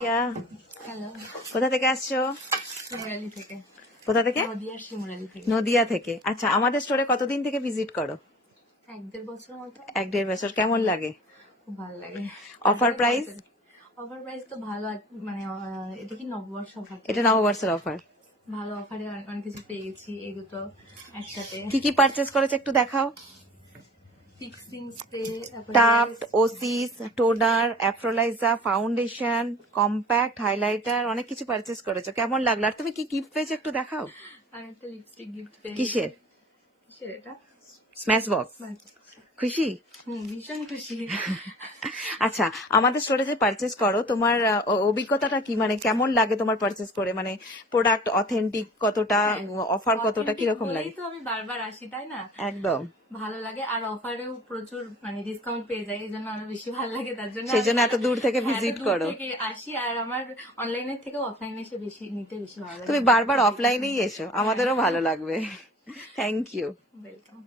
ইয়া, hello, কোথা থেকে আসছো? শিমুরালি থেকে। কোথা থেকে? নদিয়ার শিমুরালি থেকে। নদিয়া থেকে। আচ্ছা, আমাদের স্টোরে কতদিন থেকে ভিজিট করো? 1-1.5 বছর মতো। 1-1.5 বছর। কেমন লাগে? খুব ভালো লাগে। Offer price? অফার প্রাইস তো ভালো মানে এটা কি নববর্ষ অফার? এটা নববর্ষের অফার। ভালো অফারে অনেক কিছু পেয়ে গেছি এই দুটো একসাথে। কি কি পারচেজ করেছো একটু দেখাও। Fixing spray, Taft, Osis, toner, অ্যাফ্রোলাইজা, ফাউন্ডেশন, কম্প্যাক্ট, হাইলাইটার, অনেক কিছু পারচেজ করেছো। কেমন লাগলো? আর তুমি কি গিফট পেয়েছো একটু দেখাও। আমি একটা লিপস্টিক গিফট পেয়েছি। কিসের? কিসের এটা? Smash box. খুশি? ভীষণ খুশি। আচ্ছা, আমাদের স্টোরে যে পারচেজ করো, তোমার অভিজ্ঞতাটা কি? মানে কেমন লাগে তোমার পারচেজ করে? মানে প্রোডাক্ট অথেন্টিক কতটা, অফার কতটা, কিরকম লাগে? তো আমি বারবার আসি, তাই না? একদম। ভালো লাগে, আর অফারেও প্রচুর মানে ডিসকাউন্ট পেয়ে যাই, এই জন্য আরো বেশি ভালো লাগে। তার জন্য সেই জন্য এত দূর থেকে হ্যাঁ, এত ভিজিট দূর করো। থেকে আসি, আর আমার অনলাইনের থেকে অফলাইনে এসে বেশি নিতে বেশি ভালো লাগে। তুমি বারবার অফলাইনেই এসো, আমাদেরও ভালো লাগবে। Thank you. ওয়েলকাম।